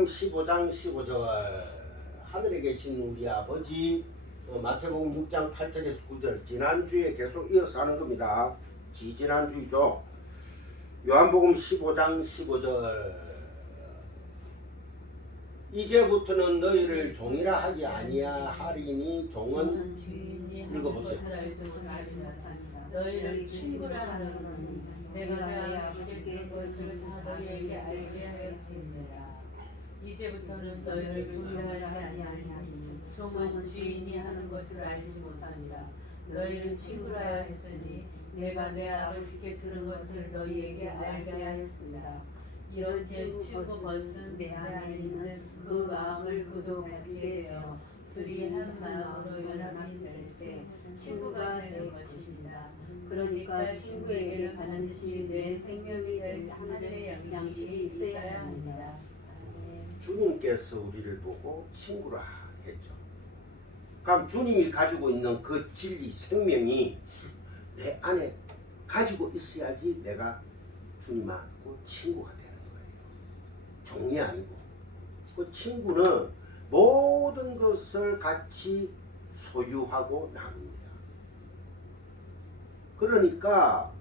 요한복음 15장 15절 하늘에 계신 우리 아버지. 마태복음 6장 8절에서 9절 지난주에 계속 이어서 하는 겁니다. 지난주이죠. 요한복음 15장 15절 이제부터는 너희를 종이라 하지 아니하리니 종은 읽어보세요. 너희를 친구라 하노니 내가 내 아버지께 그것을 다 너희에게 알게 하였습니다. 이제부터는 너희를 종이라 하지 아니하리니 종은 주인이 하는 것을 알지 못하니라. 너희는 친구라 하였으니 내가 내 아버지께 들은 것을 너희에게 알게 하였습니다. 이런즉 친구 벗은 내 안에 있는 그 마음을 그도 가지게 되어 둘이 한 마음으로 연합이 될 때 친구가 되는 것입니다. 그러니까 친구에게는 반드시 내 생명이 될 하늘의 양식이 있어야 합니다. 주님께서 우리를 보고 친구라 했죠. 그럼 주님이 가지고 있는 그 진리 생명이 내 안에 가지고 있어야지 내가 주님하고 친구가 되는 거예요. 종이 아니고. 그 친구는 모든 것을 같이 소유하고 나눕니다. 그러니까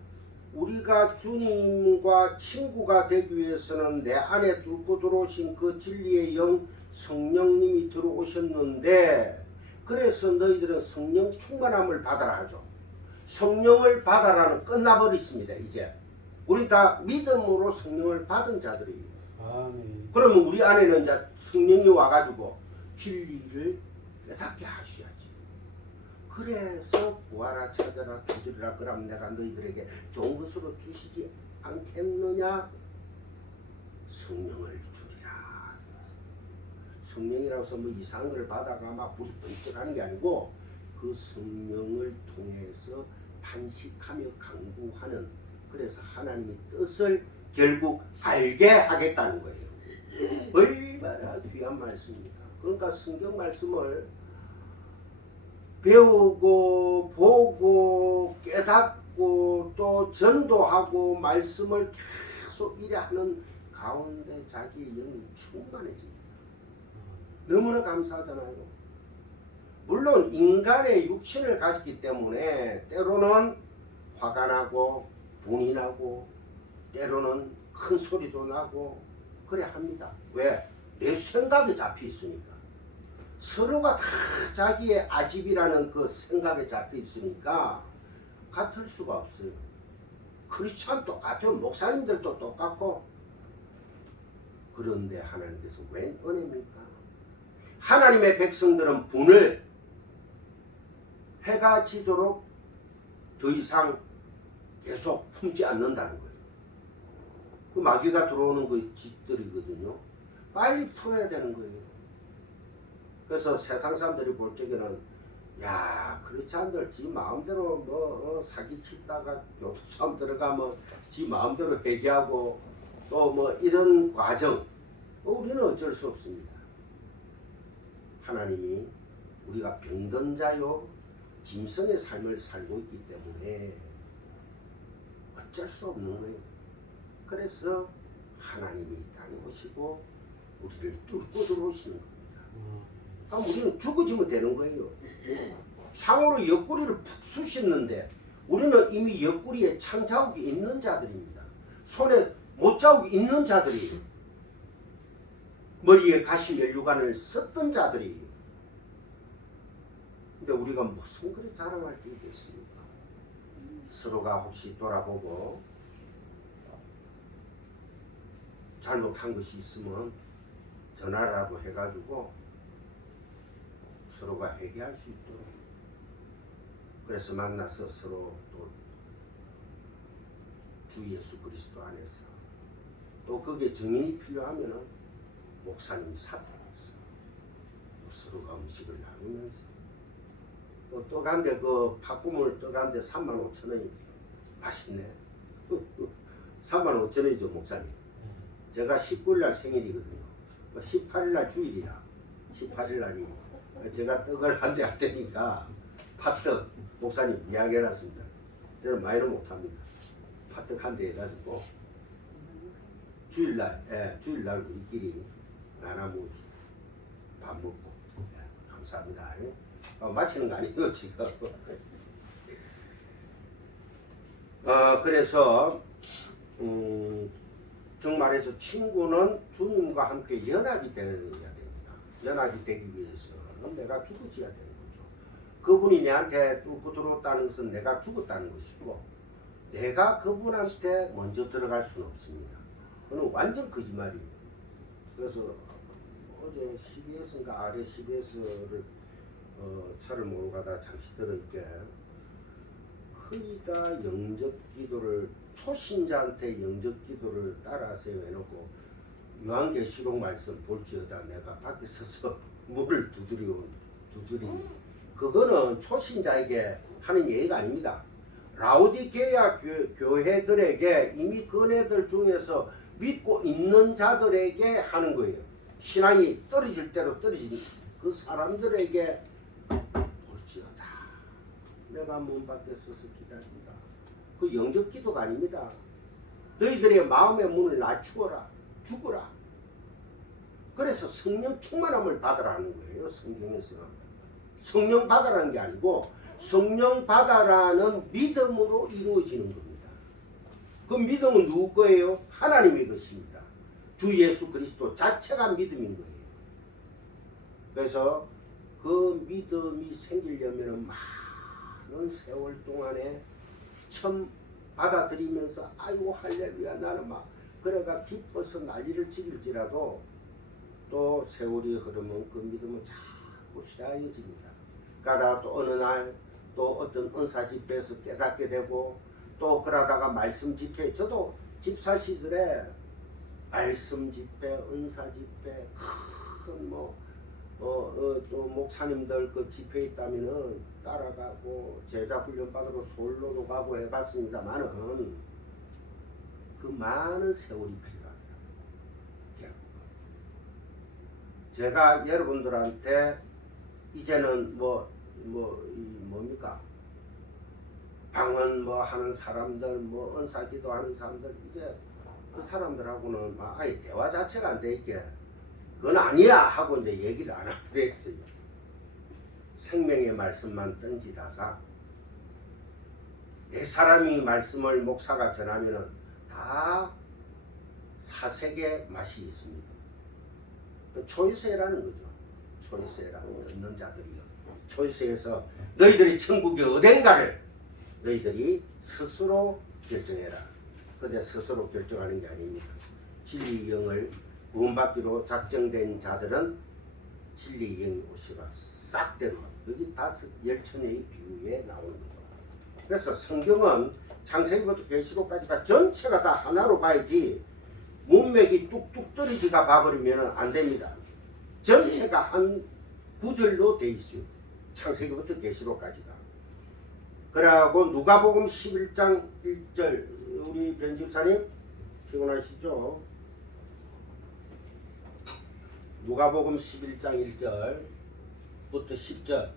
우리가 주님과 친구가 되기 위해서는 내 안에 뚫고 들어오신 그 진리의 영 성령님이 들어오셨는데, 그래서 너희들은 성령 충만함을 받아라 하죠. 성령을 받아라는 끝나버렸습니다. 이제 우리 다 믿음으로 성령을 받은 자들이에요. 아멘. 그러면 우리 안에는 이제 성령이 와가지고 진리를 깨닫게 하셔야지. 그래서 구하라 찾아라 두드리라 그러면 내가 너희들에게 좋은 것으로 주시지 않겠느냐. 성령을 주리라. 성령이라고 해서 뭐 이상한 걸 받아가 막 불이 번쩍하는 게 아니고 그 성령을 통해서 탄식하며 강구하는, 그래서 하나님의 뜻을 결국 알게 하겠다는 거예요. 얼마나 귀한 말씀입니다. 그러니까 성경 말씀을 배우고 보고 깨닫고 또 전도하고 말씀을 계속 일하는 가운데 자기의 영이 충만해집니다. 너무나 감사하잖아요. 물론 인간의 육신을 가졌기 때문에 때로는 화가 나고 분이 나고 때로는 큰 소리도 나고 그래 합니다. 왜? 내 생각이 잡혀 있으니까. 서로가 다 자기의 아집이라는 그 생각에 잡혀 있으니까 같을 수가 없어요. 크리스찬 똑같아요. 목사님들도 똑같고. 그런데 하나님께서 웬 은혜입니까? 하나님의 백성들은 분을 해가 지도록 더 이상 계속 품지 않는다는 거예요. 그 마귀가 들어오는 그 짓들이거든요. 빨리 풀어야 되는 거예요. 그래서 세상 사람들이 볼 적에는 야, 크리스찬들 지 마음대로 뭐 사기치다가 교도소 들어가면 지 마음대로 회개하고 또 뭐 이런 과정, 우리는 어쩔 수 없습니다. 하나님이 우리가 병든 자요 짐승의 삶을 살고 있기 때문에 어쩔 수 없는 거예요. 그래서 하나님이 이 땅에 오시고 우리를 뚫고 들어오시는 겁니다. 그럼 우리는 죽어지면 되는 거예요. 상으로 옆구리를 푹 쑤셨는데 우리는 이미 옆구리에 창자국이 있는 자들입니다. 손에 못자국이 있는 자들이에요. 머리에 가시 멸류관을 썼던 자들이에요. 근데 우리가 무슨 그리 자랑할 게 있겠습니까? 서로가 혹시 돌아보고 잘못한 것이 있으면 전화라도 해가지고 서로가 회개할 수 있도록, 그래서 만나서 서로 또 주 예수 그리스도 안에서 또 그게 증인이 필요하면은 목사님 사택에서 서로가 음식을 나누면서 또 떡한데 그 팥국물 떡한데 35,000원이 맛있네. 35,000원이죠 목사님. 제가 19일날 생일이거든요. 18일날 주일이라 18일날이 제가 떡을 한 대 할 테니까 팥떡 목사님 이야기해놨습니다. 저는 많이는 못합니다. 팥떡 한 대 해가지고 주일날 우리끼리 나눠 먹읍시다. 밥 먹고. 네, 감사합니다. 마치는 거 아니에요 지금. 그래서 정말해서 친구는 주님과 함께 연합이 되어야 됩니다. 연합이 되기 위해서는 내가 죽어져야 되는 거죠. 그분이 내한테 뚫고 들어왔다는 것은 내가 죽었다는 것이고, 내가 그분한테 먼저 들어갈 수는 없습니다. 그건 완전 거짓말이에요. 그래서 어제 CBS인가 아래 CBS를 차를 몰고 가다 잠시 들어있게, 그이가 영접 기도를, 초신자한테 영접 기도를 따라하세요 해놓고 요한계시록 말씀 볼지어다 내가 밖에 서서 문을 그거는 초신자에게 하는 예의가 아닙니다. 라오디게아 교회들에게 이미 그네들 중에서 믿고 있는 자들에게 하는 거예요. 신앙이 떨어질 대로 떨어진 그 사람들에게 볼지어다 내가 문 밖에 서서 기다린다. 그 영접 기도가 아닙니다. 너희들의 마음의 문을 낮추어라. 죽어라. 그래서 성령 충만함을 받으라는 거예요. 성경에서는. 성령 받으라는 게 아니고 성령 받아라는 믿음으로 이루어지는 겁니다. 그 믿음은 누구 거예요? 하나님의 것입니다. 주 예수 그리스도 자체가 믿음인 거예요. 그래서 그 믿음이 생기려면 많은 세월 동안에 참 받아들이면서 아이고 할렐루야 나는 막 그래가 기뻐서 난리를 치길지라도 또 세월이 흐르면 그 믿음은 자꾸 쇠하여집니다. 그러다가 또 어느 날 또 어떤 은사 집회에서 깨닫게 되고, 또 그러다가 말씀 집회, 저도 집사 시절에 말씀 집회, 은사 집회, 큰 또 목사님들 그 집회 있다면은 따라가고 제자 훈련 받으러 솔로도 가고 해봤습니다만은 그 많은 세월이 필요하더라고요. 제가 여러분들한테 이제는 뭡니까? 방언 하는 사람들, 은사기도 하는 사람들, 이제 그 사람들하고는 아예 대화 자체가 안 돼 있게, 그건 아니야 하고 이제 얘기를 안 하기로 했어요. 생명의 말씀만 던지다가 내 사람이 말씀을 목사가 전하면은 다 사색의 맛이 있습니다. 초이스라는 거죠. 초이스라는 듣는 자들이요. 초이스에서 너희들이 천국이 어딘가를 너희들이 스스로 결정해라. 근데 스스로 결정하는 게 아닙니다. 진리의 영을 구원받기로 작정된 자들은 진리의 영이 오시라 싹대로 여기 10,000의 비유에 나오는 거죠. 그래서 성경은 창세기부터 계시록까지가 전체가 다 하나로 봐야지 문맥이 뚝뚝 떨어지가 봐버리면 안 됩니다. 전체가 한 구절로 돼 있어요. 창세기부터 계시록까지가. 그러고 누가복음 11장 1절 우리 변집사님 피곤하시죠? 누가복음 11장 1절부터 10절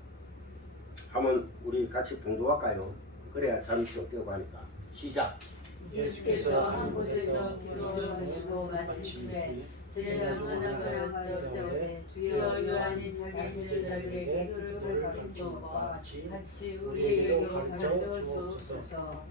한번 우리 같이 봉독할까요? 그래야 잠이 좀 깨고 하니까. 시작. 예수께서 한 곳에서 기도하시고 마치시되 제자가 하나가 여쭤오되 주여 요한이 자기 제자들에게 기도를 가르치는 것과 같이 우리에게도 가르쳐 주옵소서.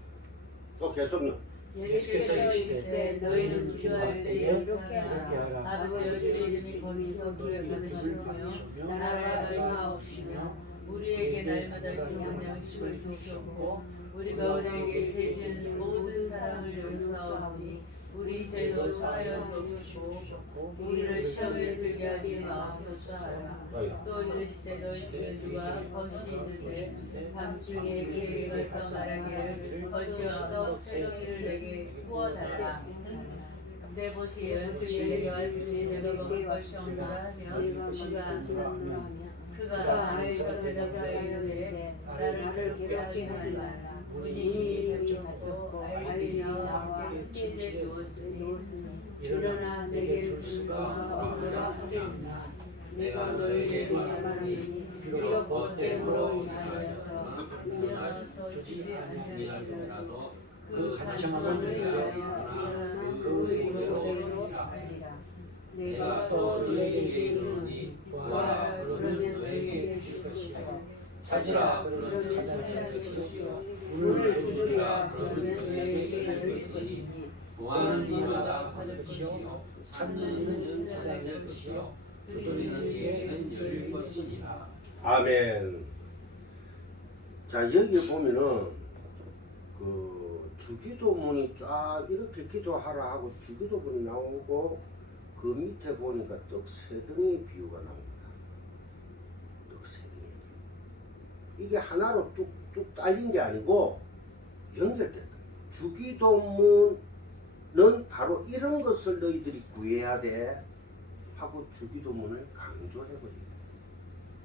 또 계속요. 예수께서 이르시되 너희는 기도할 때에 이렇게 하라. 아버지여 주의 이름이 거룩히 여김을 나라가 임하옵시며 우리에게 날마다 기도하는 양식을 주시옵고 우리가 우리에게 죄 지은 모든 사람을 용서하오니 우리 죄도 사하여 주옵시고 우리를 시험에 들게 하지 마옵소서 하라. 또 이르시되 너희 중에 누가 벗이 있는데 밤중에 그에게 가서 말하기를 벗이와 떡 세 덩이를 내게 구워달라. 내 벗이 열심히 내게 왔으니 내가 먹을 것이 없노라 하면 그가 아래에서 대답하여 이르되 나를 괴롭게 하지 말라. 문이 이미 닫혔고 아이들이 나와 침대에 누웠으니 일어나 내게 줄 수가 없노라 하겠나. 내가 너희에게 말하노니 비록 벗됨으로 인하여서 일어나서 주지 않을지라도 그 간청함을 위하여 일어나 그 의로 하리라. 내가 또 너희에게 이르노니 구하라 그러면 너희에게 주실 것이요 찾으라 그러면 찾아낼 것이요 문을 두드리라 그러면 너희에게 열릴 것이니 구하는 이마다 받을 것이요 찾는 이는 찾아낼 것이요 두드리는 이에게는 열릴 것이니라. 아멘. 자, 여기 보면은 그 주기도문이 쫙 이렇게 기도하라 하고 주기도문이 나오고 그 밑에 보니까 떡 세 덩이 비유가 나옵니다. 떡 세 덩이. 이게 하나로 뚝뚝 딸린 게 아니고 연결된다. 주기도문은 바로 이런 것을 너희들이 구해야 돼 하고 주기도문을 강조해버립니다.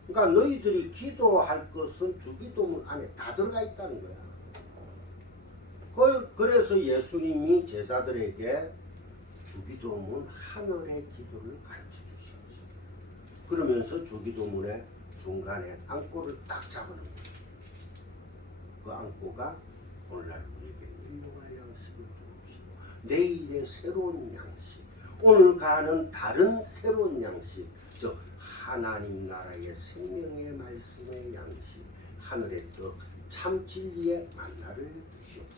그러니까 너희들이 기도할 것은 주기도문 안에 다 들어가 있다는 거야. 그래서 예수님이 제자들에게 주기도문 하늘의 기도를 가르쳐 주셨죠. 그러면서 주기도문의 중간에 안고를 딱 잡아놓은 거예요. 그 안고가 오늘날 우리에게 일용할 양식을 주시고 내일의 새로운 양식, 오늘 가는 다른 새로운 양식, 즉 하나님 나라의 생명의 말씀의 양식, 하늘의 떡, 참 진리의 만나를 주시옵소서.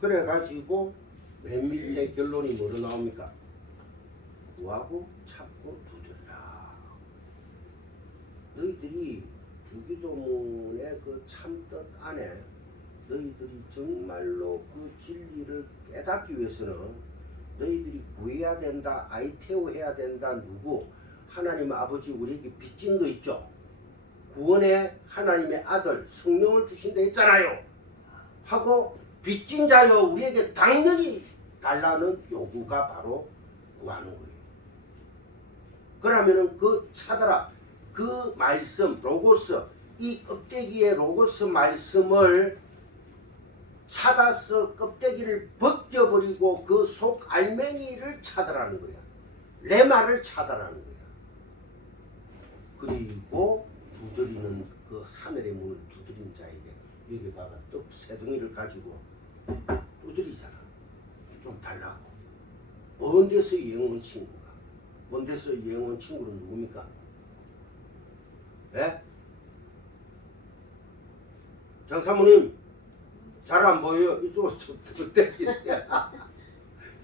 그래가지고 맨 밑에 결론이 뭐로 나옵니까? 구하고 찾고 두드리라. 너희들이 주기도문의 그 참뜻 안에 너희들이 정말로 그 진리를 깨닫기 위해서는 너희들이 구해야 된다, 아이테오해야 된다. 누구? 하나님 아버지 우리에게 빚진 거 있죠? 구원의 하나님의 아들 성령을 주신다 했잖아요. 하고 빚진 자여 우리에게 당연히 달라는 요구가 바로 구하는 거예요. 그러면은 그 찾아라. 그 말씀 로고스, 이 껍데기의 로고스 말씀을 찾아서 껍데기를 벗겨버리고 그 속 알맹이를 찾아라는 거야. 레마를 찾아라는 거야. 그리고 두드리는 그 하늘의 문을 두드린 자에게 여기 봐봐 떡 세 덩이를 가지고 두드리잖아. 좀 달라고. 먼 데서 영원 친구가. 먼 데서 영원 친구는 누굽니까? 예? 장사모님 잘 안 보여요. 이쪽으로 좀 더 땡기세요.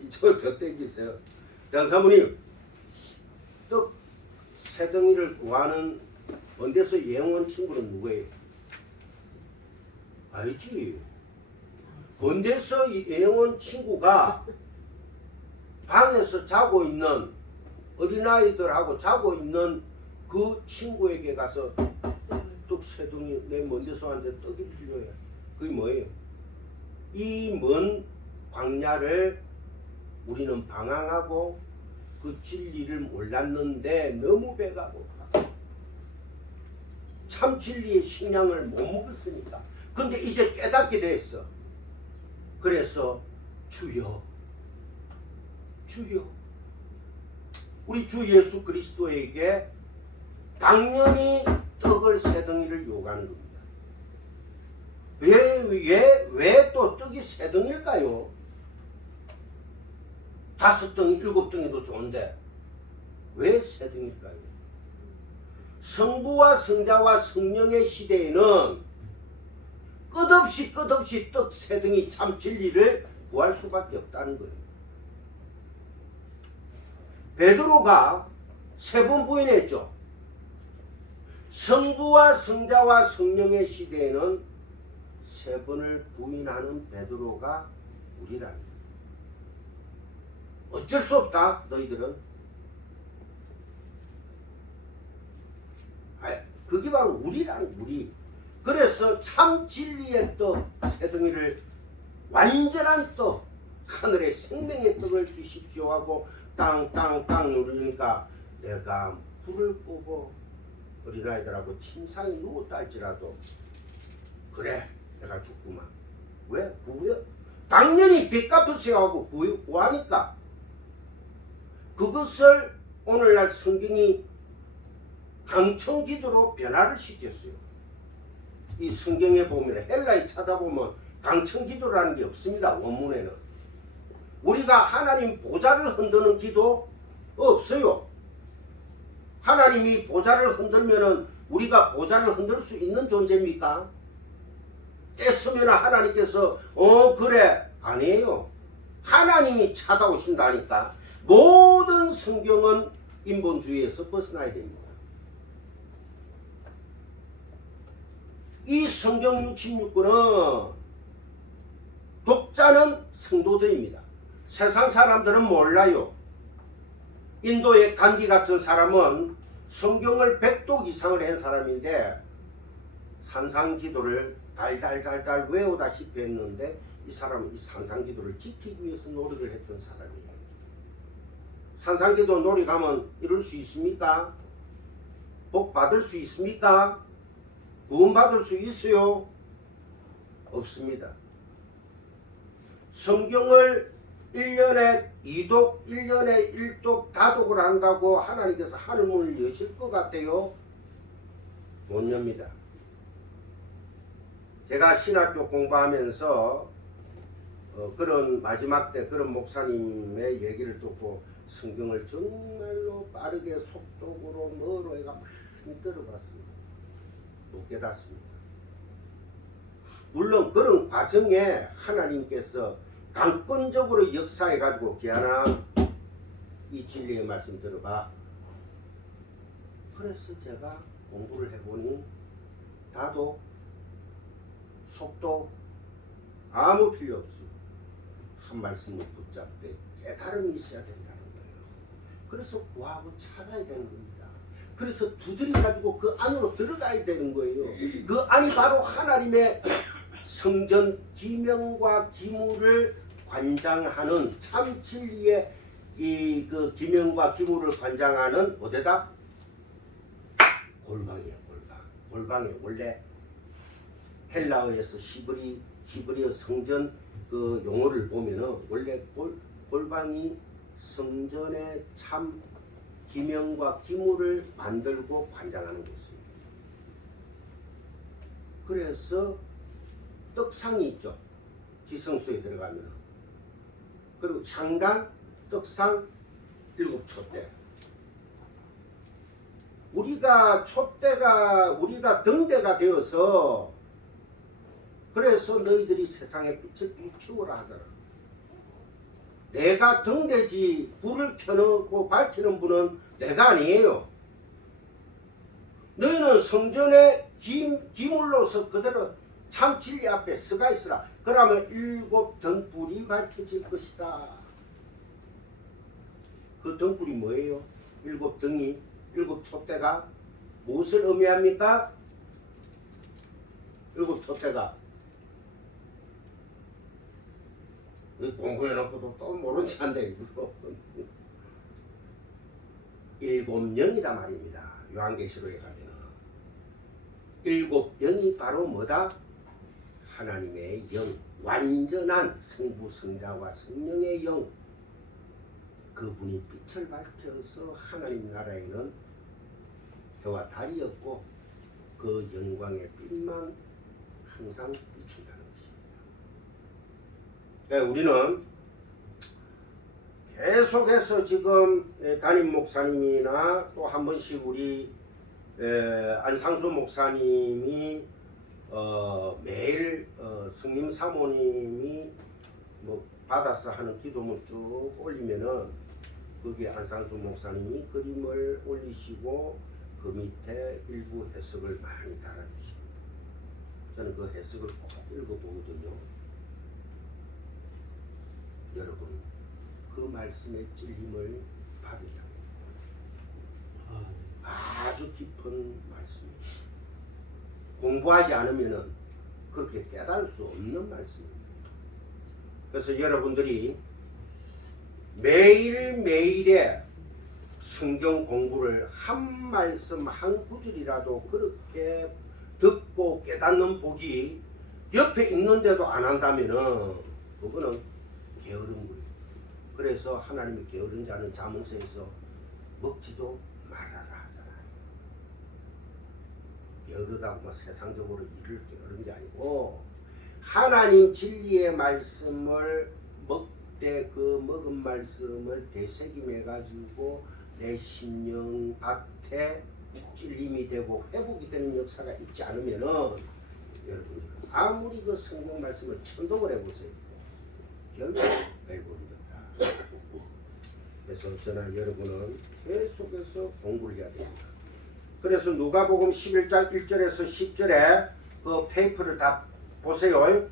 이쪽으로 더 땡기세요. 장사모님 떡 세 덩이를 구하는 먼 데서 영원 친구는 누구예요? 알지. 먼 데서 영원 친구가 방에서 자고 있는 어린아이들하고 자고 있는 그 친구에게 가서 떡 세 덩이 내 먼 데서 왔는데 떡이 필요해. 그게 뭐예요? 이 먼 광야를 우리는 방황하고 그 진리를 몰랐는데 너무 배가 고파. 참 진리의 식량을 못 먹었으니까. 근데 이제 깨닫게 됐어. 그래서 주여 주여 우리 주 예수 그리스도에게 당연히 떡을 세 덩이를 요구하는 겁니다. 왜 또 떡이 세 덩일까요? 5덩이, 7덩이도 좋은데 왜 세 덩일까요? 성부와 성자와 성령의 시대에는 끝없이 떡 세 덩이 참 진리를 구할 수밖에 없다는 거예요. 베드로가 3번 부인했죠. 성부와 성자와 성령의 시대에는 3번을 부인하는 베드로가 우리라는 거예요. 어쩔 수 없다 너희들은. 그게 바로 우리라는 우리. 그래서 참 진리의 떡 세 덩이를 완전한 떡 하늘의 생명의 떡을 주십시오 하고 땅 누르니까 내가 불을 끄고 어린아이들하고 침상에 누웠다 할지라도 그래 내가 죽구만. 왜? 구해? 당연히 빚 갚으세요 하고 구하니까 그것을 오늘날 성경이 강청기도로 변화를 시켰어요. 이 성경에 보면 헬라에 찾아보면 강청기도라는 게 없습니다. 원문에는. 우리가 하나님 보좌를 흔드는 기도 없어요. 하나님이 보좌를 흔들면은 우리가 보좌를 흔들 수 있는 존재입니까? 떼쓰면 하나님께서 그래 아니에요. 하나님이 찾아오신다니까. 모든 성경은 인본주의에서 벗어나야 됩니다. 이 성경 66권은 독자는 성도들입니다. 세상 사람들은 몰라요. 인도의 간디 같은 사람은 성경을 100독 이상을 한 사람인데 산상기도를 달달달달 외우다시피 했는데 이 사람은 이 산상기도를 지키기 위해서 노력을 했던 사람이에요. 산상기도 노력하면 이룰 수 있습니까? 복 받을 수 있습니까? 구원 받을 수 있어요? 없습니다. 성경을 1년에 2독, 1년에 1독 다독을 한다고 하나님께서 하늘문을 여실 것 같아요? 못 엽니다. 제가 신학교 공부하면서 그런 마지막 때 그런 목사님의 얘기를 듣고 성경을 정말로 빠르게 속독으로 뭐로 해가 많이 들어봤습니다. 못 깨닫습니다. 물론 그런 과정에 하나님께서 강권적으로 역사해가지고 기아나 이 진리의 말씀 들어봐. 그래서 제가 공부를 해보니 다도 속도 아무 필요 없어요. 한 말씀을 붙잡되 깨달음이 있어야 된다는 거예요. 그래서 구하고 찾아야 되는 겁니다. 그래서 두드려 가지고 그 안으로 들어가야 되는 거예요. 그 안이 바로 하나님의 성전 기명과 기물을 관장하는 참 진리의 이 그 기명과 기물을 관장하는 어디다? 골방이에요. 골방. 골방에 원래 헬라어에서 히브리어 성전 그 용어를 보면은 원래 골방이 성전의 참 기명과 기물을 만들고 관장하는 것입니다. 그래서 떡상이 있죠. 지성소에 들어가면. 그리고 향단, 떡상, 7촛대. 우리가 우리가 등대가 되어서 그래서 너희들이 세상에 빛을 비추어라 하더라. 내가 등대지 불을 켜놓고 밝히는 분은 내가 아니에요. 너희는 성전의 기물로서 그대로 참 진리 앞에 서가 있으라. 그러면 7 등불이 밝혀질 것이다. 그 등불이 뭐예요? 7 등이 7 촛대가 무엇을 의미합니까? 7 촛대가 공부해놓고도 또 모른 체 한데 7영이다 말입니다. 요한계시록에 가면은 7영이 바로 뭐다? 하나님의 영, 완전한 성부, 성자와 성령의 영. 그분이 빛을 밝혀서 하나님 나라에는 해와 달이 없고 그 영광의 빛만 항상 비춘다는 것입니다. 그러니까 우리는 계속해서 지금 담임 목사님이나 또 한 번씩 우리 안상수 목사님이 매일 성림 사모님이 뭐 받아서 하는 기도문 쭉 올리면은 거기에 안상수 목사님이 그림을 올리시고 그 밑에 일부 해석을 많이 달아주십니다. 저는 그 해석을 꼭 읽어보거든요. 여러분 그 말씀의 찔림을 받으려고 아주 깊은 말씀입니다. 공부하지 않으면 그렇게 깨달을 수 없는 말씀입니다. 그래서 여러분들이 매일매일의 성경 공부를 한 말씀 한 구절이라도 그렇게 듣고 깨닫는 복이 옆에 있는데도 안 한다면은 그거는 게으른 거예요. 그래서 하나님이 게으른 자는 잠언서에서 먹지도 말아라 하잖아요. 게으르다고 뭐 세상적으로 일을 게으른 게 아니고 하나님 진리의 말씀을 때 그 먹은 말씀을 되새김해 가지고 내 심령 밭에 찔림이 되고 회복이 되는 역사가 있지 않으면은 여러분 아무리 그 성경 말씀을 천독을 해보세요. 결국 벨버리겠다. 그래서 저나 여러분은 계속해서 공부를 해야 됩니다. 그래서 누가복음 11장 1절에서 10절에 그 페이퍼를 다 보세요.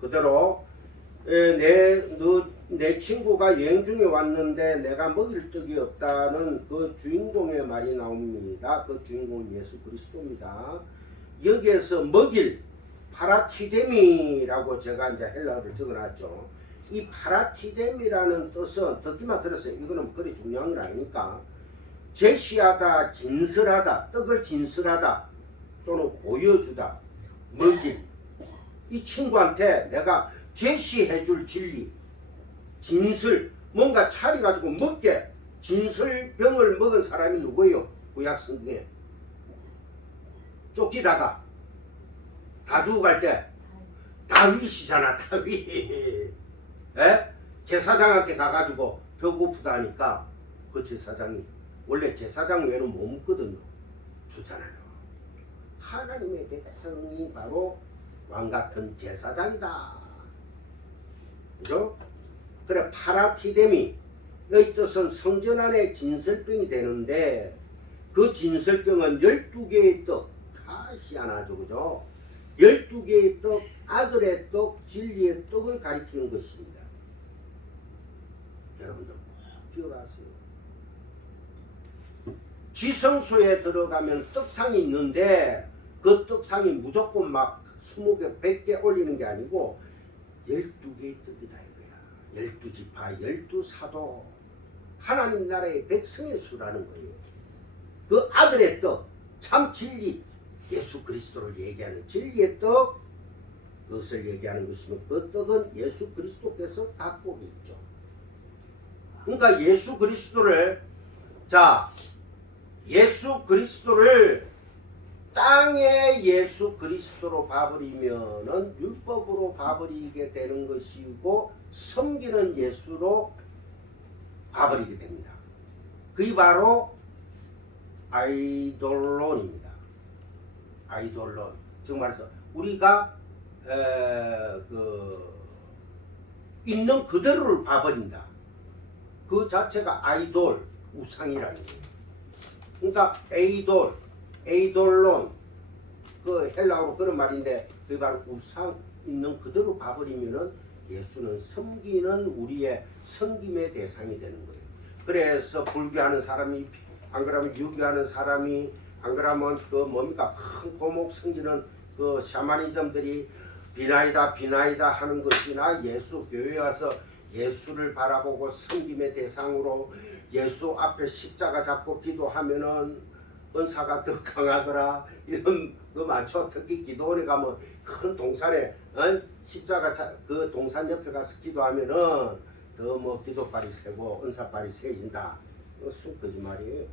그대로 내 친구가 여행 중에 왔는데 내가 먹일 떡이 없다는 그 주인공의 말이 나옵니다. 그 주인공은 예수 그리스도입니다. 여기에서 먹일 파라티데미라고 제가 이제 헬라어를 적어놨죠. 이 파라티데미라는 뜻은 듣기만 들었어요. 이거는 그리 중요한 건 아니니까 제시하다, 진술하다, 떡을 진술하다 또는 보여주다, 먹일. 이 친구한테 내가 제시해줄 진리, 진술, 뭔가 차려가지고 먹게 진술병을 먹은 사람이 누구예요? 구약 성경에 쫓기다가 다 죽어갈 때 다윗이잖아. 다윗. 에? 제사장한테 가가지고 배고프다 하니까 그 제사장이 원래 제사장 외에는 못 먹거든요. 주잖아요. 하나님의 백성이 바로 왕같은 제사장이다. 그죠? 그래 파라티데미 의 뜻은 성전 안에 진설병이 되는데 그 진설병은 12개의 떡 다시 하나죠. 그죠? 12개의 떡, 아들의 떡, 진리의 떡을 가리키는 것입니다. 여러분들 꼭 기억하세요. 지성소에 들어가면 떡상이 있는데 그 떡상이 무조건 막 20개, 100개 올리는 게 아니고 12개의 떡이다 이거야. 12지파, 12사도 하나님 나라의 백성의 수라는 거예요. 그 아들의 떡, 참 진리, 예수 그리스도를 얘기하는 진리의 떡, 그것을 얘기하는 것이면 그 떡은 예수 그리스도께서 갖고 있죠. 그러니까 예수 그리스도를 예수 그리스도를 땅에 예수 그리스도로 봐버리면은 율법으로 봐버리게 되는 것이고 섬기는 예수로 봐버리게 됩니다. 그게 바로 아이돌론입니다. 아이돌론. 즉 말해서 우리가 있는 그대로를 봐버린다. 그 자체가 아이돌, 우상이라는 거예요. 그러니까 에이돌론, 그 헬라어로 그런 말인데 그게 바로 우상 있는 그대로 봐버리면은 예수는 섬기는 우리의 섬김의 대상이 되는 거예요. 그래서 불교하는 사람이, 안 그러면 유교하는 사람이, 안 그러면 그 뭡니까 큰 고목 섬기는 그 샤머니즘들이 비나이다 하는 것이나 예수 교회에 와서 예수를 바라보고 섬김의 대상으로 예수 앞에 십자가 잡고 기도하면은 은사가 더 강하더라 이런 거 많죠. 특히 기도원에 가면 큰 동산에 십자가 그 동산 옆에 가서 기도하면은 더 뭐 기도발이 세고 은사발이 세진다. 순 거짓말이에요.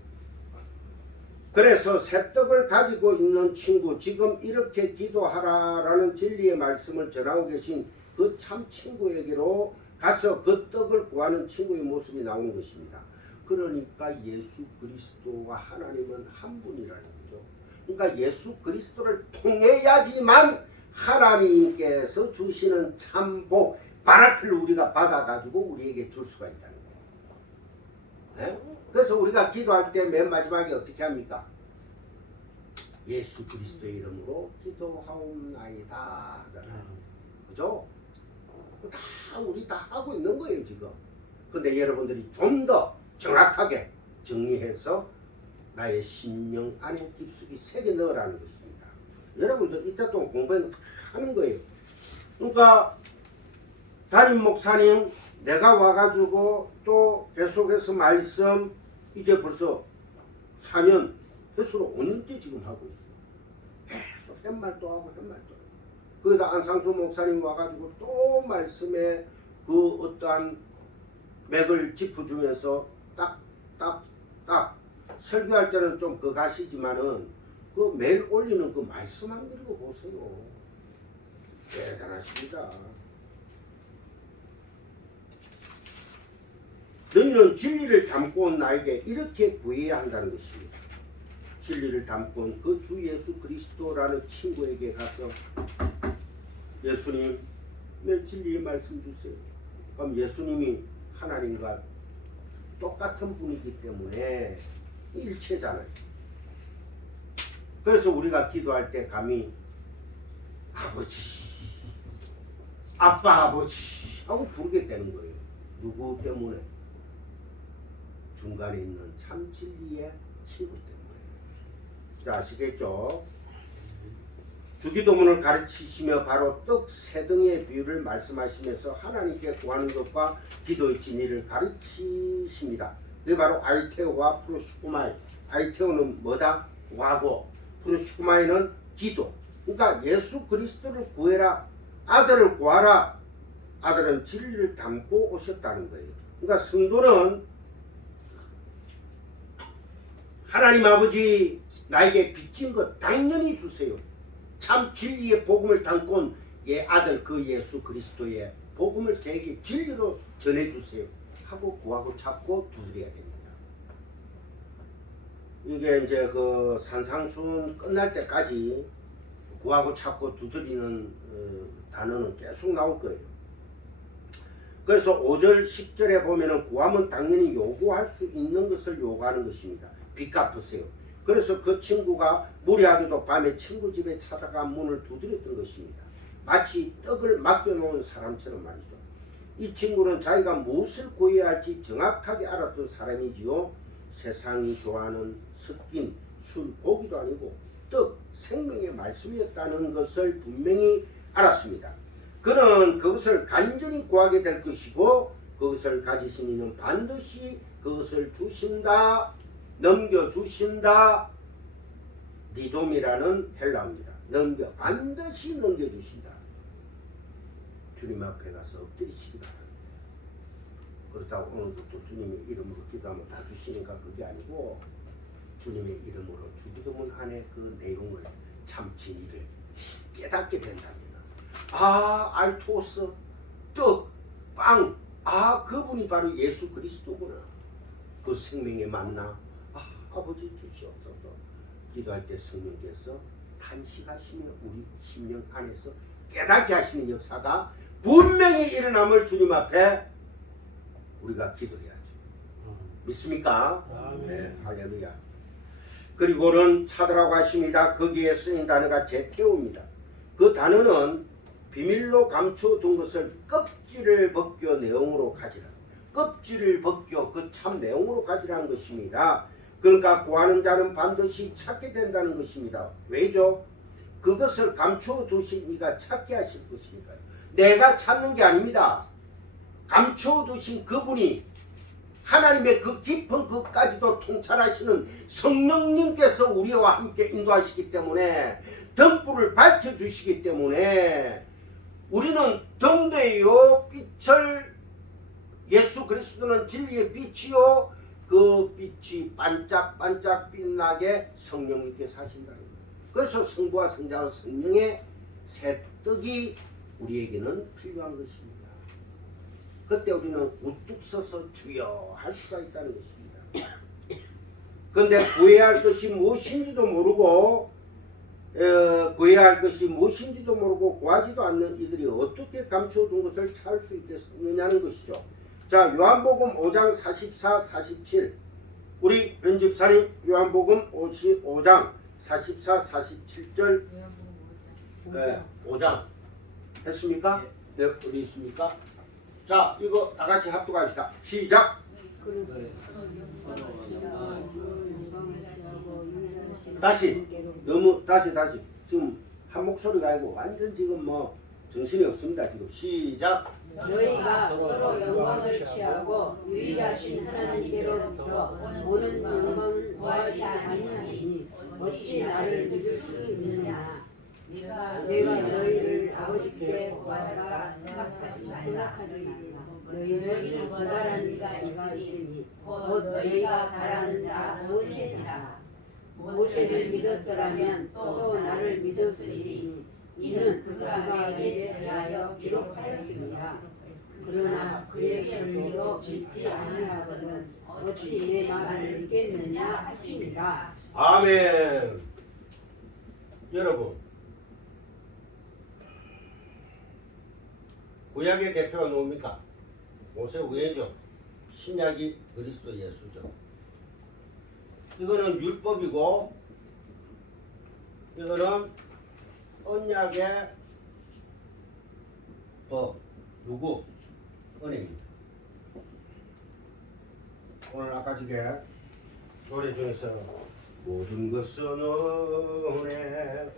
그래서 새떡을 가지고 있는 친구, 지금 이렇게 기도하라라는 진리의 말씀을 전하고 계신 그 참 친구에게로 가서 그 떡을 구하는 친구의 모습이 나오는 것입니다. 그러니까 예수 그리스도와 하나님은 한 분이라는 거죠. 그러니까 예수 그리스도를 통해야지만 하나님께서 주시는 참복, 바라트를 우리가 받아가지고 우리에게 줄 수가 있다는 거예요. 네? 그래서 우리가 기도할 때 맨 마지막에 어떻게 합니까? 예수 그리스도의 이름으로 기도하옵나이다 하잖아요. 그죠? 우리 다 하고 있는 거예요 지금. 근데 여러분들이 좀 더 정확하게 정리해서 나의 심령 안에 깊숙이 새겨 넣으라는 것입니다. 여러분들 이때 동안 공부는 다 하는 거예요. 그러니까 담임 목사님 내가 와가지고 또 계속해서 말씀 이제 벌써 4년 횟수로 5년째 지금 하고 있어요. 계속 햇말도 하고 햇말도 하고. 거기다 안상수 목사님 와가지고 또 말씀에 그 어떠한 맥을 짚어주면서 딱 설교할 때는 좀 그 가시지만은 그 매일 올리는 그 말씀 한 그리고 보세요. 대단하십니다. 너희는 진리를 담고 온 나에게 이렇게 구해야 한다는 것입니다. 진리를 담고 온 그 주 예수 그리스도라는 친구에게 가서 예수님, 내 진리의 말씀 주세요. 그럼 예수님이 하나님과 똑같은 분이기 때문에 일체잖아요. 그래서 우리가 기도할 때 감히 아버지, 아빠 아버지 하고 부르게 되는 거예요. 누구 때문에? 중간에 있는 참 진리의 친구 때문에. 자, 아시겠죠? 주기도문을 가르치시며 바로 떡 세 등의 비유를 말씀하시면서 하나님께 구하는 것과 기도의 진리를 가르치십니다. 그게 바로 아이테오와 프로시쿠마이. 아이테오는 뭐다? 구하고, 프로시쿠마이는 기도. 그러니까 예수 그리스도를 구해라. 아들을 구하라. 아들은 진리를 담고 오셨다는 거예요. 그러니까 성도는 하나님 아버지 나에게 빚진 것 당연히 주세요. 참 진리의 복음을 담고 온 아들 그 예수 그리스도의 복음을 저에게 진리로 전해주세요 하고 구하고 찾고 두드려야 됩니다. 이게 이제 그 산상순 끝날 때까지 구하고 찾고 두드리는 단어는 계속 나올 거예요. 그래서 5절 10절에 보면은 구하면 당연히 요구할 수 있는 것을 요구하는 것입니다. 빚 갚으세요. 그래서 그 친구가 무리하게도 밤에 친구 집에 찾아가 문을 두드렸던 것입니다. 마치 떡을 맡겨놓은 사람처럼 말이죠. 이 친구는 자기가 무엇을 구해야 할지 정확하게 알았던 사람이지요. 세상이 좋아하는 섞인 술, 고기도 아니고 떡, 생명의 말씀이었다는 것을 분명히 알았습니다. 그는 그것을 간절히 구하게 될 것이고 그것을 가지신 이는 반드시 그것을 주신다, 넘겨주신다. 니돔이라는 헬라어입니다. 반드시 넘겨주신다. 주님 앞에 가서 엎드리시기 바랍니다. 그렇다고 오늘부터 주님의 이름으로 기도하면 다 주시니까 그게 아니고 주님의 이름으로 주기도문 안에 그 내용을 참 진리를 깨닫게 된답니다. 아, 알토스, 떡, 빵, 아, 그분이 바로 예수 그리스도구나. 그 생명의 만나, 아, 아버지 주시옵소서. 기도할 때 성령께서 탄식하시며 우리 심령 안에서 깨닫게 하시는 역사가 분명히 일어남을 주님 앞에 우리가 기도해야죠. 믿습니까? 네, 할렐루야. 그리고는 찾으라고 하십니다. 거기에 쓰인 단어가 제테오입니다. 그 단어는 비밀로 감춰둔 것을 껍질을 벗겨 내용으로 가지라. 껍질을 벗겨 그 참 내용으로 가지라는 것입니다. 그러니까 구하는 자는 반드시 찾게 된다는 것입니다. 왜죠? 그것을 감춰두신 이가 찾게 하실 것이니까요. 내가 찾는 게 아닙니다. 감춰두신 그분이 하나님의 그 깊은 그까지도 통찰하시는 성령님께서 우리와 함께 인도하시기 때문에 등불을 밝혀주시기 때문에 우리는 등대요 빛을 예수 그리스도는 진리의 빛이요 그 빛이 반짝반짝 빛나게 성령님께서 하신다는 거예요. 그래서 성부와 성자와 성령의 새 떡이 우리에게는 필요한 것입니다. 그때 우리는 우뚝 서서 주여 할 수가 있다는 것입니다. 그런데 구해야 할 것이 무엇인지도 모르고 구하지도 않는 이들이 어떻게 감춰둔 것을 찾을 수 있겠느냐는 것이죠. 자, 요한복음 5장 44, 47 우리 편집사님 요한복음 5장 44, 47절 5장 했습니까? 네, 어디 있습니까? 자, 이거 다 같이 합독합시다. 시작! 다시 지금 한 목소리가 아니고 완전 지금 뭐 정신이 없습니다. 지금 시작! 너희가 서로 영광을 취하고 유일하신 하나님께로부터 오는 영광을 구하지 아니하니 어찌 나를 믿을 수 있느냐. 내가 너희를 아버지께 구하라 생각하지 말라. 너희를 구하라는 자가 있으니 곧 너희가 바라는 자 모세니라. 모세를 믿었더라면 또 나를 믿었으리니 이는 그가 내게 대하여 기록하였습니다. 그러나 그의 편도 믿지 아니하거든 어찌 내 말을 믿겠느냐 하시니라. 아멘. 여러분, 구약의 대표가 누굽니까? 모세 외죠. 신약이 그리스도 예수죠. 이거는 율법이고 이거는 언약의 법. 누구? 은혜입니다. 오늘 아까 저게 노래 중에서 모든 것은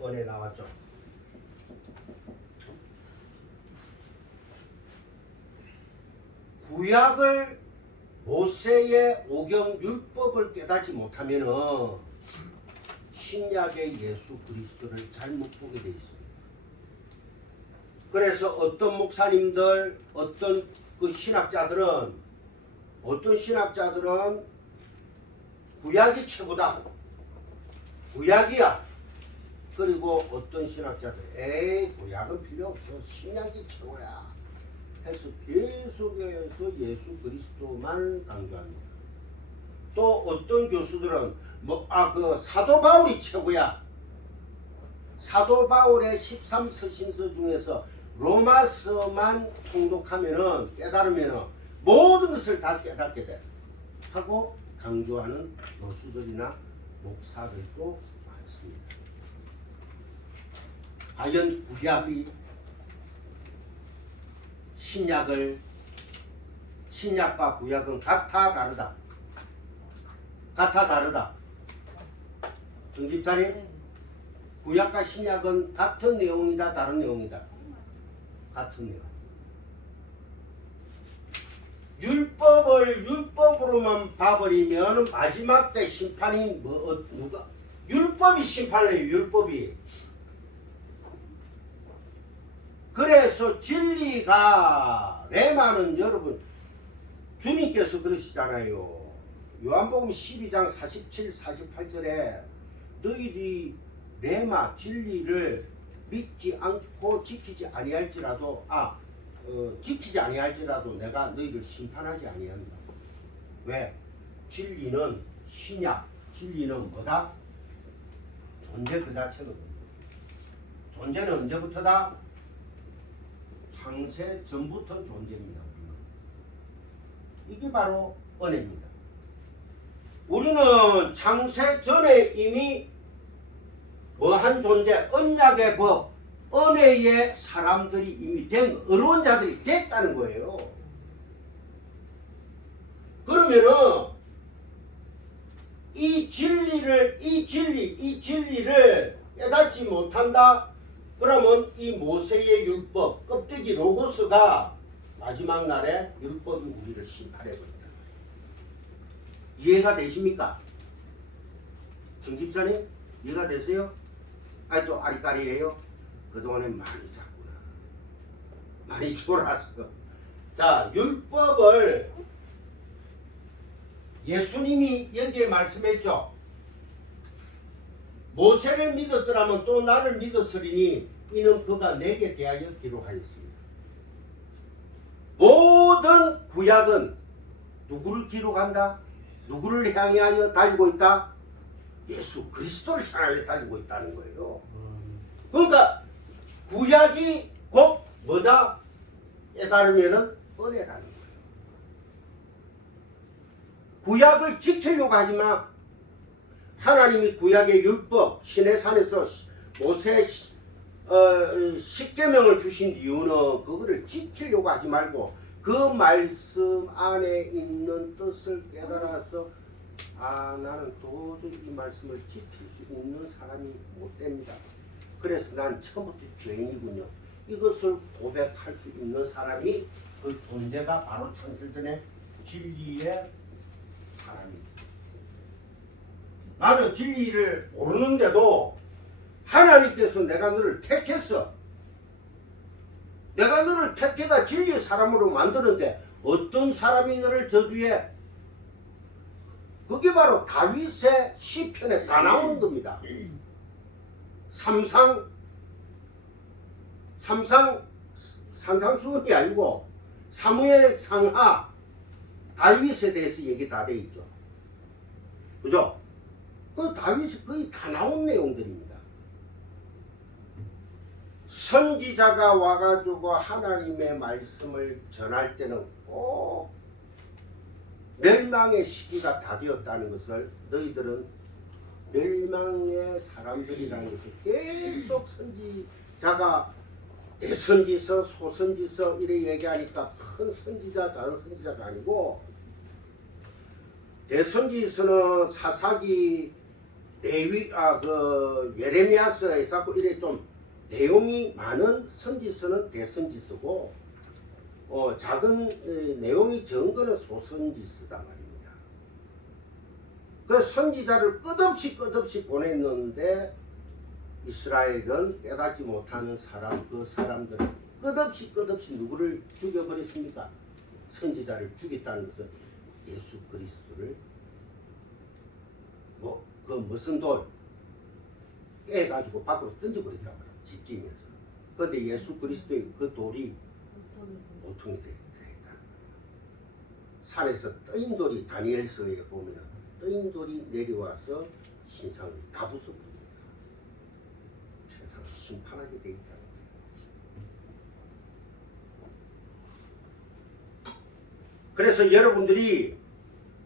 은혜 나왔죠. 구약을 모세의 오경 율법을 깨닫지 못하면은 신약의 예수 그리스도를 잘못 보게 돼 있습니다. 그래서 어떤 목사님들, 어떤 그 신학자들은 구약이 최고다. 구약이야. 그리고 어떤 신학자들 에이 구약은 필요 없어. 신약이 최고야. 해서 계속해서 예수 그리스도만 강조합니다. 또 어떤 교수들은 그 사도 바울이 최고야. 사도 바울의 13서신서 중에서 로마서만 통독하면은 깨달으면은 모든 것을 다 깨닫게 돼. 하고 강조하는 교수들이나 목사들도 많습니다. 과연 구약이 신약과 구약은 같아 다르다. 같아 다르다. 정집사님, 구약과 신약은 같은 내용이다, 다른 내용이다. 같은 내용. 율법을 율법으로만 봐버리면 마지막 때 심판이 누가? 율법이 심판을 해요. 율법이. 그래서 진리가 레마는 여러분 주님께서 그러시잖아요. 요한복음 12장 47, 48절에 너희들이 레마 진리를 믿지 않고 지키지 아니할지라도 내가 너희를 심판하지 아니한다. 왜? 진리는 신약, 진리는 뭐다? 존재 그 자체거든. 존재는 언제부터다? 창세 전부터 존재입니다. 이게 바로 은혜입니다. 우리는 창세 전에 이미 뭐한 존재, 언약의 법, 은혜의 사람들이 이미 어려운 자들이 됐다는 거예요. 그러면은 이 진리를 깨닫지 못한다? 그러면 이 모세의 율법, 껍데기 로고스가 마지막 날에 율법이 우리를 심판해버린다. 이해가 되십니까? 정집사님, 이해가 되세요? 또 아리까리예요? 그동안에 많이 잤구나. 많이 졸았어. 자, 율법을 예수님이 여기에 말씀했죠. 모세를 믿었더라면 또 나를 믿었으리니 이는 그가 내게 대하여 기록하였습니다. 모든 구약은 누구를 기록한다? 누구를 향하여 달리고 있다? 예수 그리스도를 향하여 달리고 있다는 거예요. 그러니까 구약이 곧 뭐다? 깨달으면은 은혜라는 거예요. 구약을 지키려고 하지마. 하나님이 구약의 율법 시내산에서 모세 10계명을 주신 이유는 그거를 지키려고 하지 말고 그 말씀 안에 있는 뜻을 깨달아서 나는 도저히 이 말씀을 지킬 수 있는 사람이 못 됩니다. 그래서 난 처음부터 죄인이군요. 이것을 고백할 수 있는 사람이 그 존재가 바로 창세전의 진리의 사람입니다. 나는 진리를 모르는데도 하나님께서 내가 너를 택했어. 내가 너를 택해가 진리의 사람으로 만드는데 어떤 사람이 너를 저주해? 그게 바로 다윗의 시편에 다 나오는 겁니다. 산상수훈이 아니고 사무엘 상하 다윗에 대해서 얘기 다 돼 있죠. 그죠? 그 다윗이 거의 다 나온 내용들입니다. 선지자가 와가지고 하나님의 말씀을 전할 때는 꼭 멸망의 시기가 다 되었다는 것을 너희들은 멸망의 사람들이라는 것을 계속 선지자가 대선지서 소선지서 이래 얘기하니까 큰 선지자 작은 선지자가 아니고 대선지서는 사사기 레위 그 예레미야서 해서 이래 좀 내용이 많은 선지서는 대선지서고 작은 내용이 적은 거는 소선지서다 말입니다. 그 선지자를 끝없이 보냈는데 이스라엘은 깨닫지 못하는 사람 그 사람들은 끝없이 누구를 죽여버렸습니까? 선지자를 죽였다는 것은 예수 그리스도를 그 무슨 돌 깨가지고 밖으로 던져버렸단 말이야. 집지면서. 그런데 예수 그리스도의 그 돌이 모퉁이 되었다. 산에서 떠인 돌이 다니엘서에 보면 떠인 돌이 내려와서 신상을 다 부숴버립니다. 세상을 심판하게 돼 있다. 그래서 여러분들이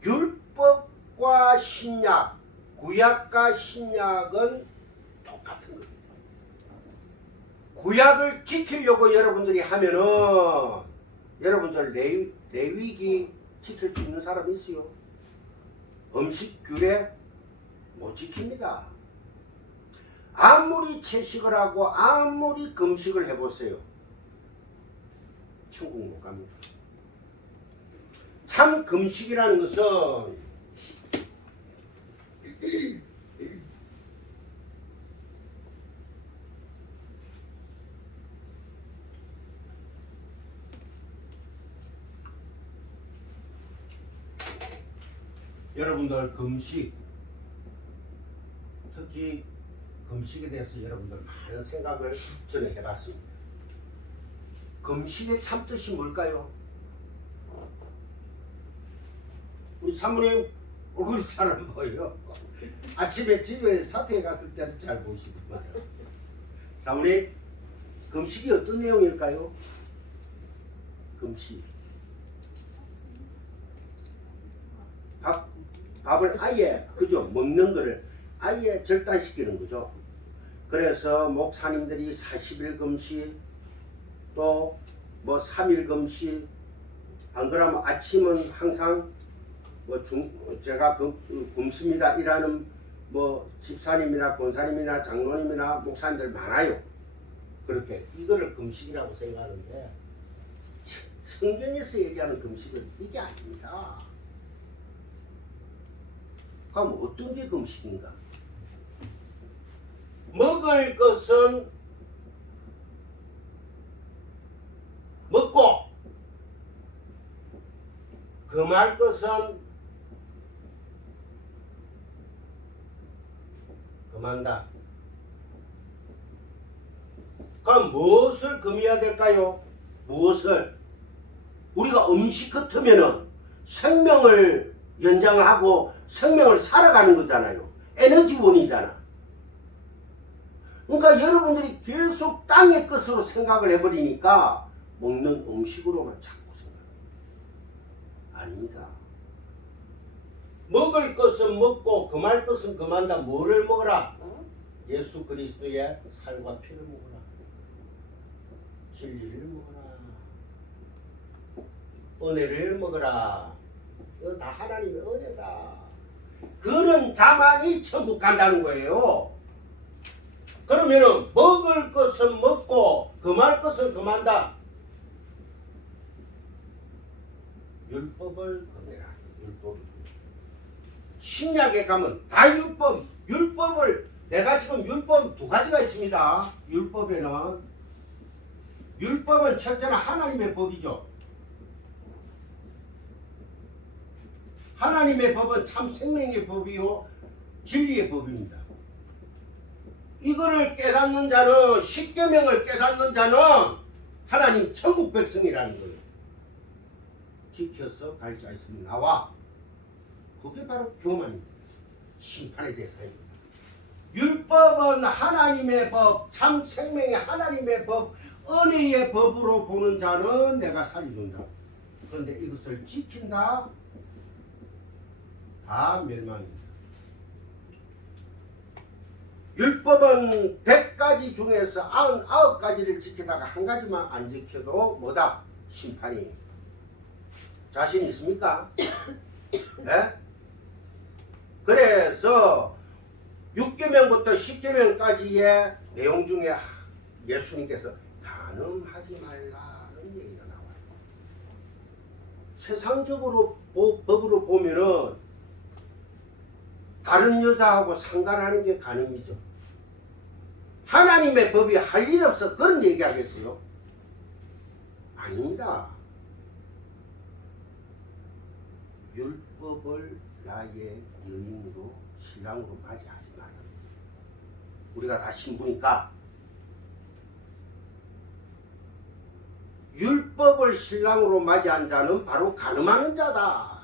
율법과 신약, 구약과 신약은 똑같은 겁니다. 구약을 지키려고 여러분들이 하면은 여러분들 레위기 지킬 수 있는 사람이 있어요? 음식 규례 못 지킵니다. 아무리 채식을 하고 아무리 금식을 해보세요. 천국 못 갑니다. 참 금식이라는 것은 여러분들 금식, 특히 금식에 대해서 여러분들 많은 생각을 저는 해봤습니다. 금식의 참 뜻이 뭘까요? 우리 사모님 얼굴이 잘 안 보여요. 아침에 집에 사택에 갔을 때는 잘 보이시더만. 사모님, 금식이 어떤 내용일까요? 금식. 밥을 아예 그죠? 먹는 거를 아예 절단시키는 거죠. 그래서 목사님들이 40일 금식 또 뭐 3일 금식 안 그러면 아침은 항상 제가 굶습니다 이라는 집사님이나 권사님이나 장로님이나 목사님들 많아요. 그렇게 이거를 금식이라고 생각하는데 성경에서 얘기하는 금식은 이게 아닙니다. 그럼 어떤 게 금식인가? 먹을 것은 먹고 금할 것은 금한다. 그럼 무엇을 금해야 될까요? 무엇을? 우리가 음식 같으면은 생명을 연장하고 생명을 살아가는 거잖아요. 에너지원이잖아. 그러니까 여러분들이 계속 땅의 것으로 생각을 해버리니까 먹는 음식으로만 자꾸 생각합니다. 아닙니다. 먹을 것은 먹고 금할 것은 금한다. 뭐를 먹어라? 예수 그리스도의 살과 피를 먹어라. 진리를 먹어라. 은혜를 먹어라. 이거 다 하나님의 은혜다. 그런 자만이 천국 간다는 거예요. 그러면은 먹을 것은 먹고 금할 것은 금한다. 율법을 금해라. 율법을. 신약에 가면 다 율법을 내가 지금 율법 두 가지가 있습니다. 율법은 첫째는 하나님의 법이죠. 하나님의 법은 참 생명의 법이요 진리의 법입니다. 이거를 깨닫는 자는, 십계명을 깨닫는 자는 하나님 천국 백성이라는 거예요. 지켜서 갈 자 있으면 나와. 그게 바로 교만입니다. 심판의 대상입니다. 율법은 하나님의 법, 참 생명의 하나님의 법, 은혜의 법으로 보는 자는 내가 살려준다. 그런데 이것을 지킨다? 다 멸망입니다. 율법은 100가지 중에서 99가지를 지키다가 한 가지만 안 지켜도 뭐다? 심판이. 자신 있습니까? 네? 그래서 6계명부터 10계명까지의 내용 중에 예수님께서 간음하지 말라는 얘기가 나와요. 세상적으로 법으로 보면은 다른 여자하고 상관하는 게 간음이죠. 하나님의 법이 할 일 없어 그런 얘기 하겠어요? 아닙니다. 율법을 나의 여인으로 신랑으로 맞이하지 마라. 우리가 다 신부니까 율법을 신랑으로 맞이한 자는 바로 간음하는 자다.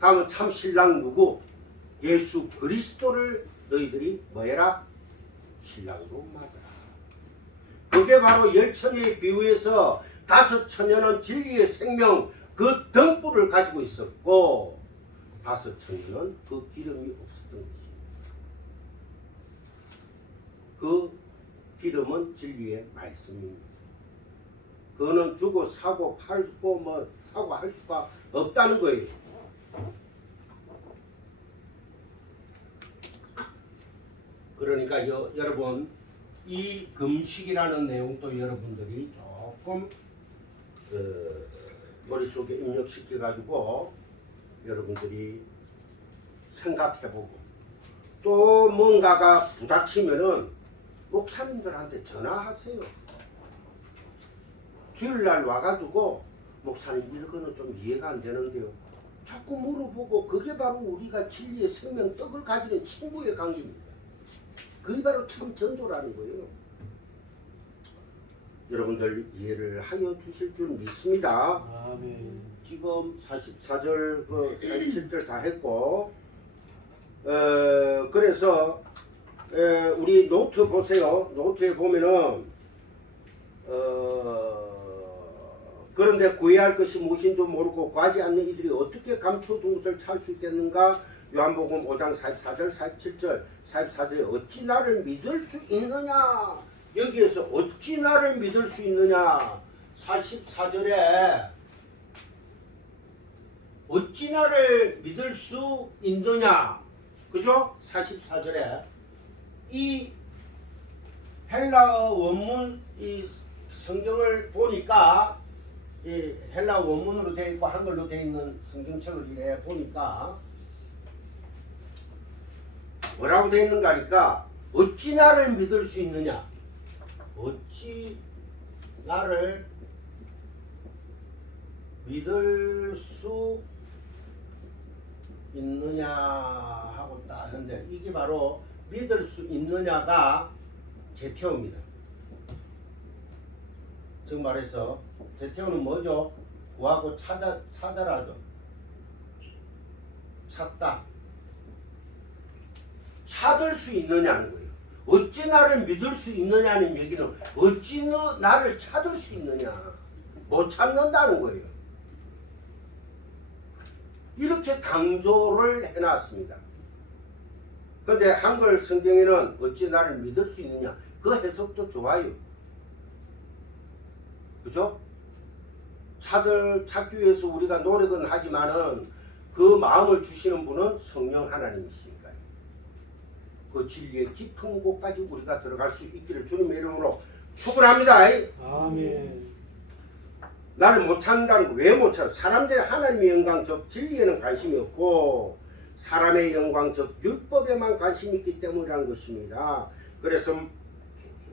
다음은 참 신랑 누구? 예수 그리스도를 너희들이 뭐해라? 신랑으로 맞아라. 그게 바로 열처녀의 비유에서 5처녀는 진리의 생명 그 등불을 가지고 있었고 5처녀는 그 기름이 없었던 것입니다. 그 기름은 진리의 말씀입니다. 그거는 주고 사고 팔고 뭐 사고 할 수가 없다는 거예요. 그러니까 여러분 이 금식이라는 내용도 여러분들이 조금 머릿속에 입력시켜 가지고 여러분들이 생각해보고 또 뭔가가 부닥치면은 목사님들한테 전화하세요. 주일날 와가지고 목사님 이거는 좀 이해가 안 되는데요. 자꾸 물어보고 그게 바로 우리가 진리의 생명 떡을 가지는 친구의 관계입니다. 그게 바로 참 전도라는 거예요. 여러분들 이해를 하여 주실 줄 믿습니다. 아멘. 지금 44절, 47절 다 했고, 그래서 우리 노트 보세요. 노트에 보면은 그런데 구해야 할 것이 무엇인도 모르고 구하지 않는 이들이 어떻게 감춰둔 것을 찾을 수 있겠는가? 요한복음 5장 44절, 47절, 44절에 어찌 나를 믿을 수 있느냐? 여기에서 어찌 나를 믿을 수 있느냐? 44절에 어찌 나를 믿을 수 있느냐? 그죠? 44절에 이 헬라어 원문 이 성경을 보니까 이 헬라어 원문으로 되어 있고 한글로 되어 있는 성경책을 이래 보니까 뭐라고 되어 있는가 하니까 어찌 나를 믿을 수 있느냐? 어찌 나를 믿을 수 있느냐 하고 딱 하는데 이게 바로 믿을 수 있느냐가 제태어입니다. 즉 말해서 제태어는 뭐죠? 구하고 찾아라죠. 찾다. 찾을 수 있느냐는 거예요. 어찌 나를 믿을 수 있느냐는 얘기는 어찌 나를 찾을 수 있느냐. 못 찾는다는 거예요. 이렇게 강조를 해놨습니다. 그런데 한글 성경에는 어찌 나를 믿을 수 있느냐. 그 해석도 좋아요. 그죠? 찾기 위해서 우리가 노력은 하지만은 그 마음을 주시는 분은 성령 하나님이시니까요. 그 진리의 깊은 곳까지 우리가 들어갈 수 있기를 주님의 이름으로 축원합니다. 아멘. 나를 못 찾는다는 거 왜 못 찾아? 사람들의 하나님의 영광 즉 진리에는 관심이 없고 사람의 영광 즉 율법에만 관심이 있기 때문이라는 것입니다. 그래서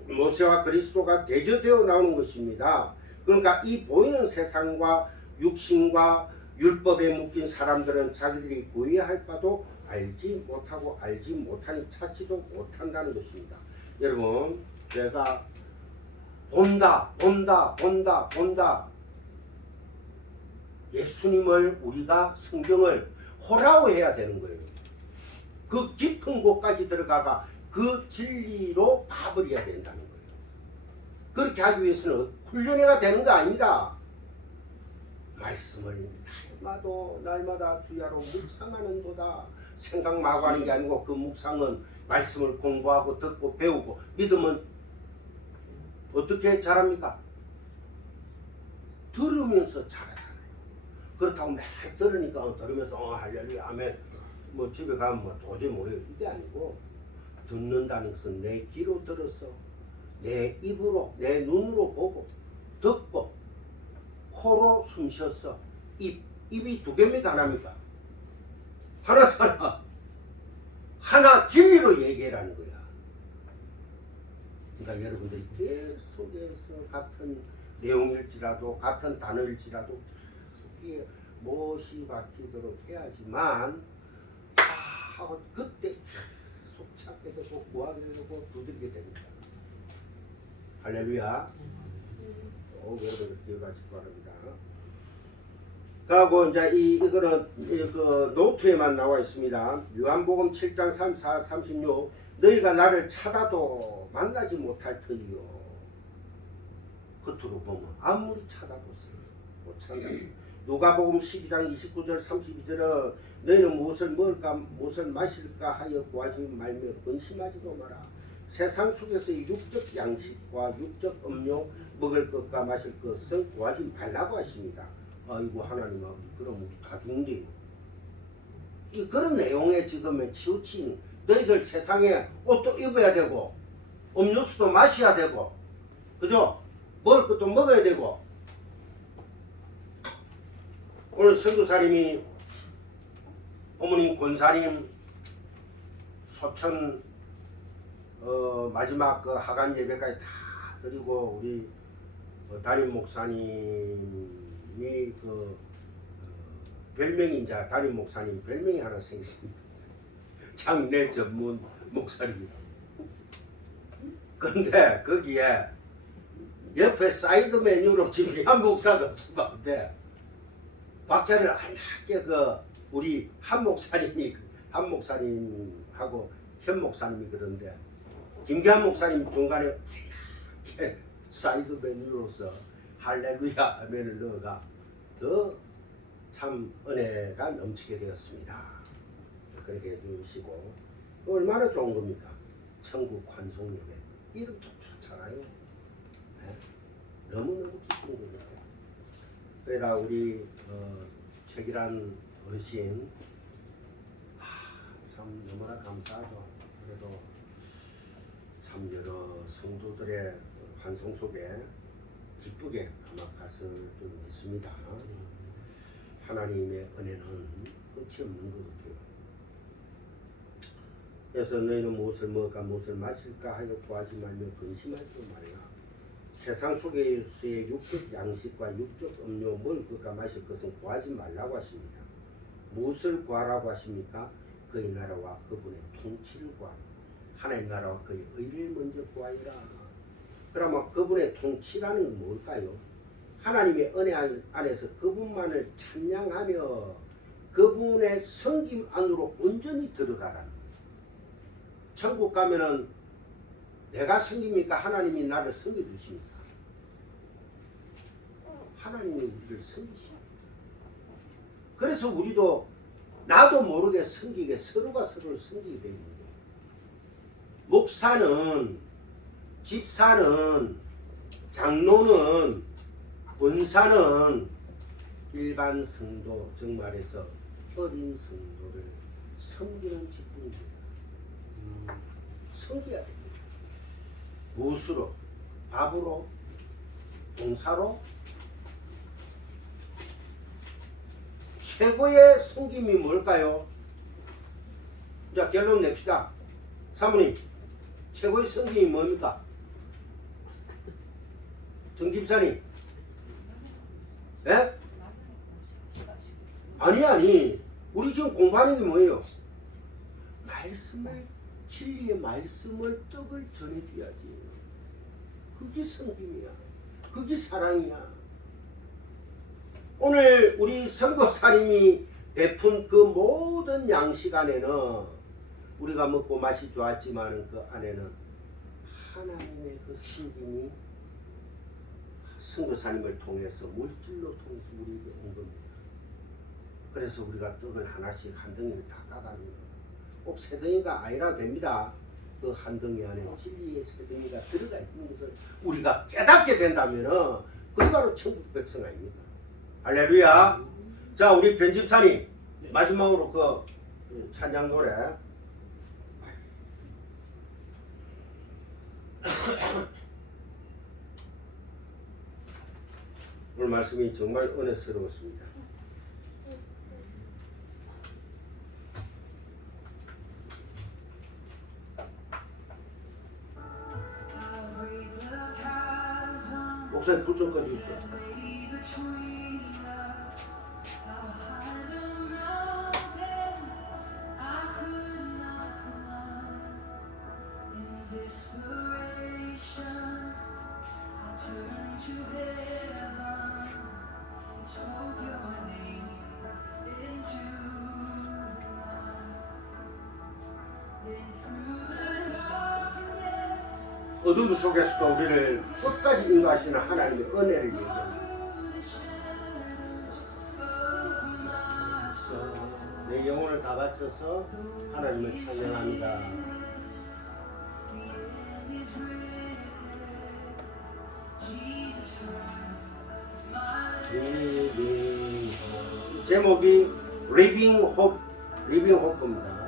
모세와 그리스도가 대조되어 나오는 것입니다. 그러니까 이 보이는 세상과 육신과 율법에 묶인 사람들은 자기들이 구해야 할 바도 알지 못하고 알지 못하니 찾지도 못한다는 것입니다. 여러분 내가 본다 예수님을 우리가 성경을 호라고 해야 되는 거예요. 그 깊은 곳까지 들어가가 그 진리로 봐버려야 된다는 거예요. 그렇게 하기 위해서는 훈련해가 되는 거 아닙니다. 말씀을 날마다 주야로 묵상하는 도다. 생각 마구 하는 게 아니고 그 묵상은 말씀을 공부하고 듣고 배우고, 믿음은 어떻게 자랍니까? 들으면서 자라잖아요. 그렇다고 막 들으면서 할렐루야 아멘 뭐 집에 가면 뭐 도저히 모르요. 이게 아니고, 듣는다는 것은 내 귀로 들어서 내 입으로 내 눈으로 보고 듣고 코로 숨 쉬어서 입이 두 개입니까 하나입니까? 하나잖아. 하나 진리로 얘기하라는 거야. 그러니까 여러분들이 계속해서 같은 내용일지라도 같은 단어일지라도 계속 못이 박히도록 해야지만 하고 그때 계속 찾게 되고 구하게 되고 두들게 됩니다. 할렐루야. 여러분들 기억하시기 바랍니다. 그리고 이제 이거는 그 노트에만 나와 있습니다. 요한복음 7장 34, 36 너희가 나를 찾아도 만나지 못할 터이요. 겉으로 보면 아무리 찾아보세요 못 찾아요. 누가복음 12장 29절 32절은 너희는 무엇을 먹을까 무엇을 마실까 하여 구하지 말며 근심하지도 마라. 세상 속에서의 육적 양식과 육적 음료 먹을 것과 마실 것은 구하지 말라고 하십니다. 아이고 하나님 아버지 그럼 우리 다 죽는데요. 그런 내용에 지금의 치우치니 너희들 세상에 옷도 입어야 되고 음료수도 마셔야 되고 그죠? 먹을 것도 먹어야 되고. 오늘 선교사님이 어머님 권사님 소천 마지막 그 하간 예배까지 다 드리고 우리 담임 목사님이 별명이 이제 담임 목사님 별명이 하나 생겼습니다. 장례 전문 목사님이라고. 근데 거기에 옆에 사이드 메뉴로 김기한 목사가 없었는데 박자를 알맞게 우리 한 목사님하고 현 목사님이 그런데 김기한 목사님 중간에 알맞게 사이드 메뉴로서 할렐루야 아멘을 넣어가 더 참 은혜가 넘치게 되었습니다. 그렇게 해주시고 얼마나 좋은 겁니까? 천국 환송 예배 이름도 좋잖아요. 네? 너무너무 기쁜 겁니다. 그러다 우리 최기란 어르신 참 너무나 감사하죠. 그래도 참 여러 성도들의 환송 속에 기쁘게 아마 갔을 줄 믿습니다. 하나님의 은혜는 끝이 없는 것 같아요. 그래서 너희는 무엇을 먹을까 무엇을 마실까 하여 구하지 말며 근심하지도 말라. 세상 속에서의 육적 양식과 육적 음료 먹을 것과 마실 것은 구하지 말라고 하십니다. 무엇을 구하라고 하십니까? 그의 나라와 그분의 통치를 구하라. 하나님 나라와 그의 의를 먼저 구하여라. 그러면 그분의 통치라는 건 뭘까요? 하나님의 은혜 안에서 그분만을 찬양하며 그분의 성김 안으로 온전히 들어가라는 거예요. 천국 가면은 내가 섬깁니까? 하나님이 나를 섬겨주십니까? 하나님이 우리를 섬기십니다. 그래서 우리도 나도 모르게 섬기게 서로가 서로를 섬기게 됩니다. 목사는 집사는 장로는 권사는 일반 성도 정말에서 어린 성도를 섬기는 직분입니다. 섬겨야 됩니다. 무엇으로? 밥으로? 봉사로? 최고의 섬김이 뭘까요? 자 결론 냅시다. 사모님 최고의 섬김이 뭡니까? 정집사님 예? 아니 우리 지금 공부하는 게 뭐예요? 말씀을 진리의 말씀을 떡을 전해줘야지. 그게 성김이야. 그게 사랑이야. 오늘 우리 선교사님이 베푼 그 모든 양식 안에는 우리가 먹고 맛이 좋았지만 그 안에는 하나님의 그 신김이 선교사님을 통해서 물질로 통해서 우리에게 온 겁니다. 그래서 우리가 떡을 하나씩 한 덩이를 다 까가는 거예요. 꼭 세 덩이가 아니라 됩니다. 그 한 덩이 안에 진리의 세 덩이가 들어가 있는 것을 우리가 깨닫게 된다면은 그게 바로 천국 백성 아닙니까? 할렐루야. 자, 우리 편집사님 마지막으로 그 찬양 노래. 오늘 말씀이 정말 은혜스러웠습니다. 목사님 불 좀 꺼주세요. 어둠 속에서도 우리를 끝까지 인도하시는 하나님의 은혜를 얘기합니다. 내 영혼을 다 바쳐서 하나님을 찬양합니다. 제목이 Living Hope입니다.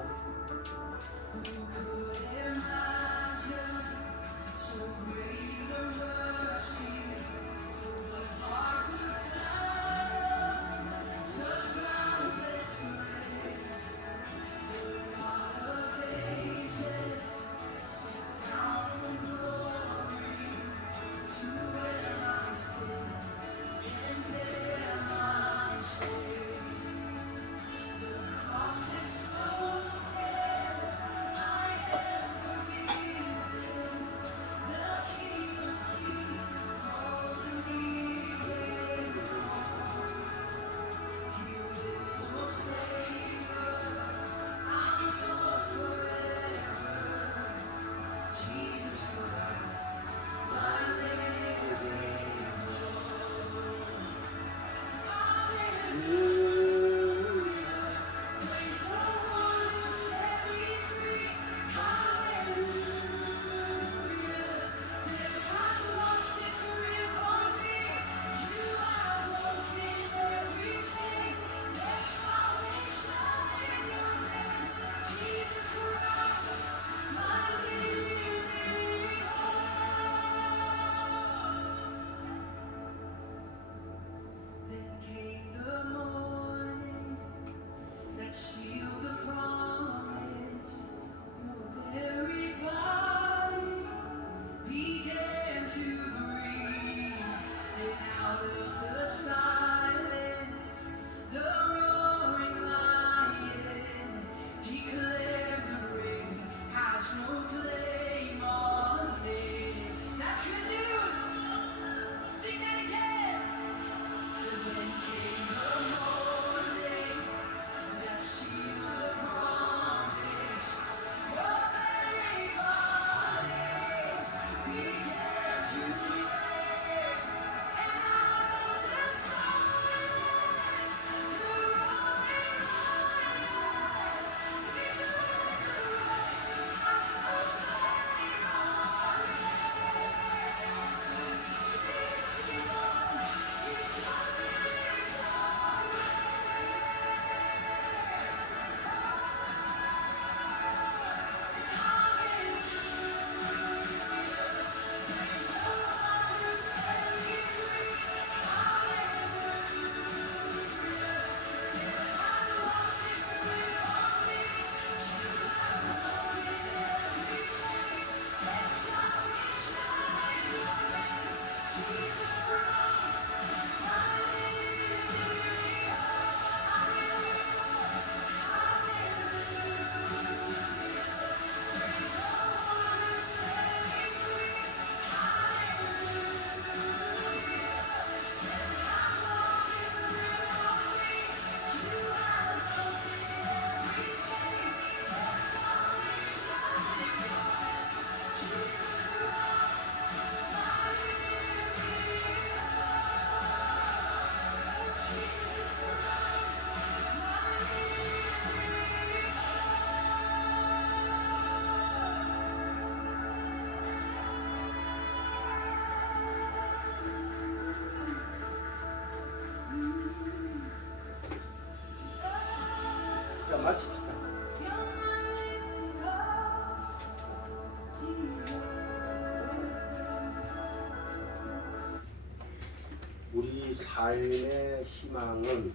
삶의 희망은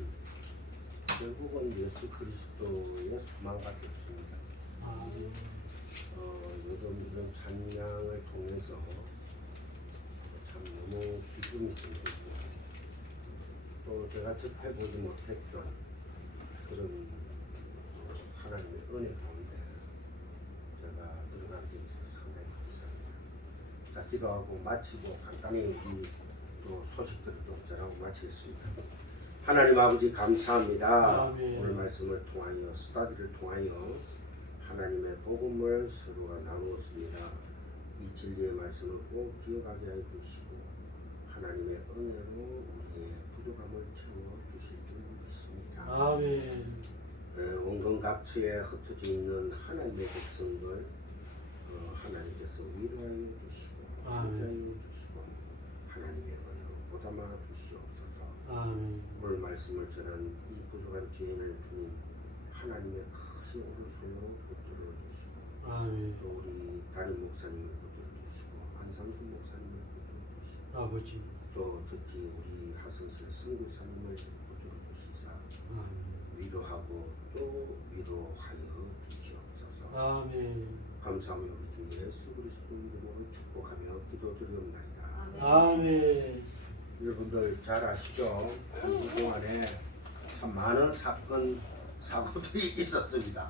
결국은 예수 그리스도의 소망밖에 없습니다. 요즘 이런 찬양을 통해서 참 너무 기쁨이 생기고 또 제가 접해보지 못했던 그런 하나님의 은혜 가운데 제가 들어가게 돼서 상당히 감사합니다. 자, 기도하고 마치고 간단히 우리 또 소식들을 좀 전하고 마치겠습니다. 하나님 아버지 감사합니다. 아멘. 오늘 말씀을 통하여 스타디를 통하여 하나님의 복음을 서로가 나누었습니다. 이 진리의 말씀을 꼭 기억하게 해 주시고 하나님의 은혜로 우리의 부족함을 채워 주실 줄 믿습니다. 아멘. 원근 각처에 흩어져 있는 하나님의 백성들 하나님께서 위로하여 주시고 아멘. 함께하여 주시고 하나님의 은혜로 보담아 주시옵소서. 아멘. 오늘 말씀을 전한 이 부족한 죄인을 주님 하나님의 크신 오른손으로 붙들어 주시고 아멘. 또 우리 담임 목사님을 붙들어 주시고 안상수 목사님을 붙들어 주시고 아버지. 또 특히 우리 하성실 선교사님을 붙들어 주시사 아멘. 위로하고 또 위로하여 주시옵소서. 아멘. 감사하며 우리 주 예수 그리스도 이름으로 축복하며 기도드리옵나이다. 아멘. 여러분들 잘 아시죠? 한 주 동안에 참 많은 사건 사고들이 있었습니다.